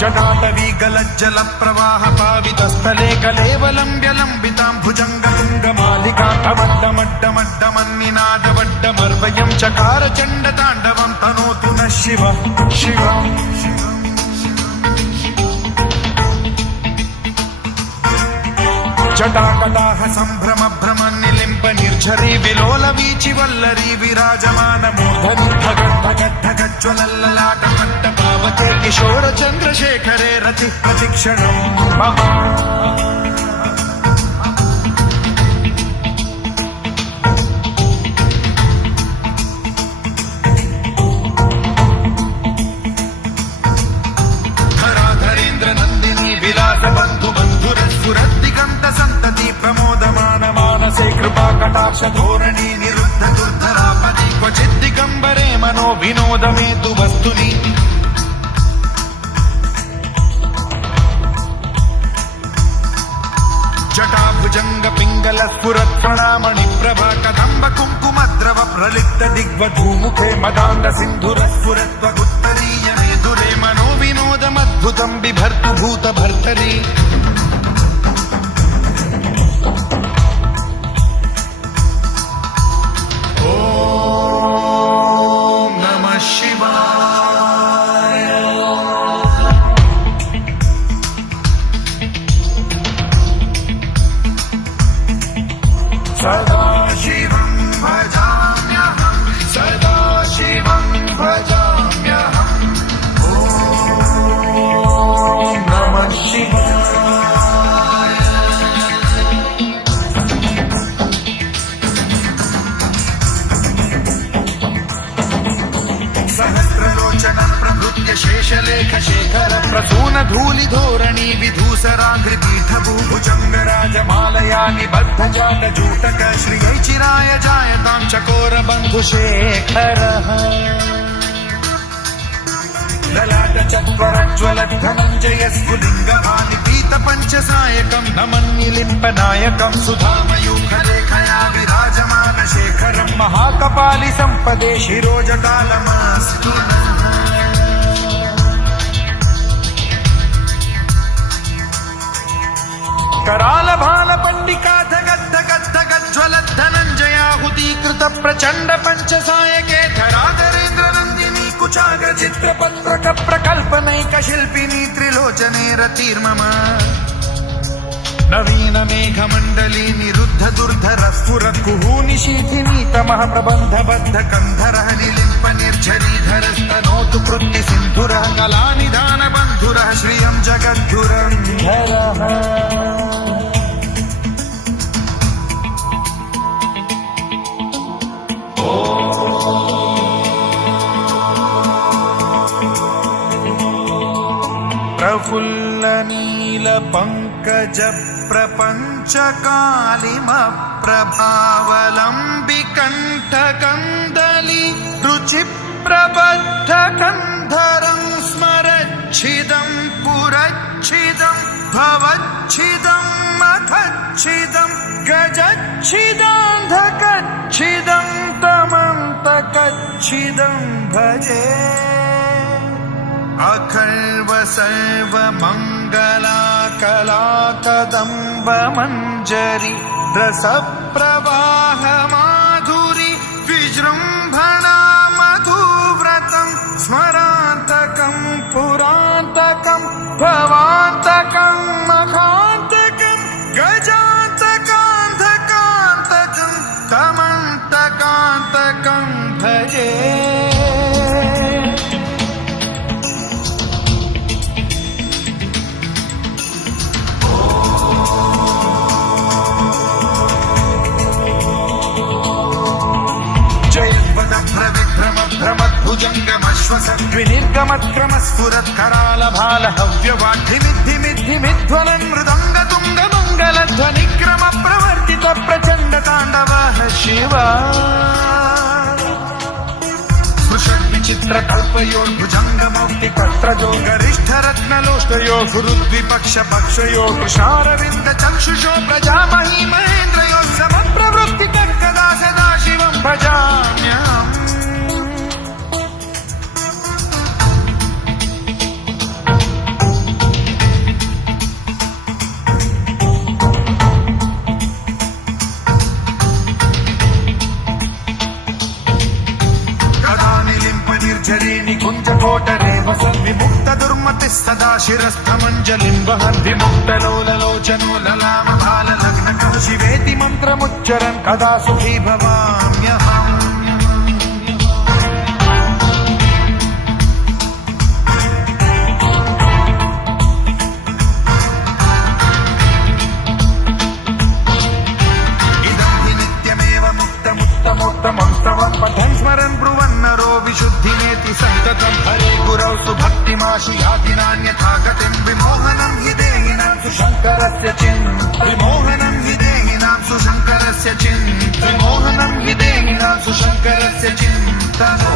जटाटवी गलज्जल प्रवाह पावितस्थले कलेवलम्ब्य लम्बिताम्भुजङ्गतुङ्गमालिका तमड्डमड्डमड्डमन्निनादवड्डमर्वयं चकार चण्डताण्डवं तनोतु नः शिव शिव जटाकटाह सम्भ्रम भ्रम निलिम्ब निर्झरी विलोल वीचि वल्लरी विराजमान मूर्धनि धगद्धगद्धगज्ज्वलल्ललाट पट्ट पावके किशोर चन्द्रशेखरे रति प्रतिक्षणम् मम धराधरेन्द्र नन्दिनी विलास बन्धु बन्धुरस्फुरद्दिगन्त सन्तति प्रमोदमान मानसे कृपा कटाक्ष धोरणी निरुद्ध दुर्धरापदि क्वचित् दिगम्बरे मनो विनोद मे तु वस्तुनि जटाभुजंग पिंगल स्फुरत्फणामणि प्रभा कदम्ब कुङ्कुमद्रव प्रलिप्त दिग्वधूमुखे मदान्ध सिन्धुर स्फुरत्वगुत्तरीय मेधुरे मनो विनोदमद्भुतं बिभर्तु भूत भर्तरि ॐ नमः शिवाय सदा शिवं भजाम्यहं सदा शिवं भजाम्यहम् ॐ नमः शिवाय सहस्रलोचन प्रभृत्य शेषलेख शेखर प्रसून धूलि धोरणी विधूसराघ्रि पीठ भूभुजंग राजमालया निबद्ध जात जूटक श्रियै चिराय जायतां चकोर बन्धु शेखरः ललाट चत्वरज्ज्वल धनञ्जय स्फुलिङ्गभानि पीत पञ्चसायकं नमन्निलिम्पनायकं सुधामयूखलेखया विराजमान शेखरं महाकपालि सम्पदे शिरोजटालमास्तु नः कराल भाल पंडिका धगद्धगद्धगज्ज्वल धनञ्जयाहुतीकृत प्रचण्ड पञ्चसायके धराधरेन्द्र नन्दिनी कुचाग्र चित्रपत्रक प्रकल्पनैक शिल्पिनी त्रिलोचने रतिर्मम नवीन मेघमण्डली निरुद्ध दुर्धर स्फुर कुहूनि शीथिनी तमः प्रबन्ध बद्ध कन्धरः निलिम्प निर्झरीधरस्तनोतु कृत्ति सिन्धुरः कलानिधान बन्धुरः श्रियं जगद्धुरन्धरः प्रफुल्ल नील पंकज प्रपंच कालिम प्रभावलंबि कंठ कंदली रुचि प्रबद्ध कंधरं स्मरच्छिदं पुरच्छिदं भवच्छिदं मखच्छिदं गजच्छिदान्धकच्छिदं तमन्तकच्छिदं भजे अखर्व सर्व मंगला कला कदम्ब मंजरी रस प्रवाह माधुरी विजृंभणा मधुव्रतं स्मरान्तकं पुरान्तकं भवान्तकं मखान्तकं गजान्तकान्धकान्तकं तमन्तकान्तकं भजे भ्रमद्विनिर्गमत्क्रम स्फुरत् कराल भाल हव्यवाढ्धिमिद्धिमिद्धिमिध्वलन मृदंग तुंग मंगल ध्वनिक्रम प्रवर्तित प्रचंड तांडवः शिव स्पृशन् विचित्र कल्पयोर्भुजंग मौक्ति कत्रजो गरिष्ठ रत्नलोष्टयो गुरुद्विपक्ष पक्षयो कृशारविंद चक्षुषो प्रजामही महेन्द्रयो समप्रवृत्ति कदा सदा शिवं भजाम्यहम् मूर्तिः सदा शिरस्थमञ्जलिं वहन् विमुक्तलोललोचनो ललामभाललग्नकः शिवेति मन्त्रमुच्चरन् कदा सुखी भवाम्यहम् उत्तमोत्तमं स्तवं पठन् स्मरन् ब्रुवन्नरो विशुद्धिमेति सन्ततं हरे गुरौ सुभक्तिमाशु याति नान्यथा गतिं विमोहनं हि देहिनां सुशङ्करस्य विमोहनं हि देहिनां सुशङ्करस्य विमोहनं हि देहिनां सुशङ्करस्य चिन्तनो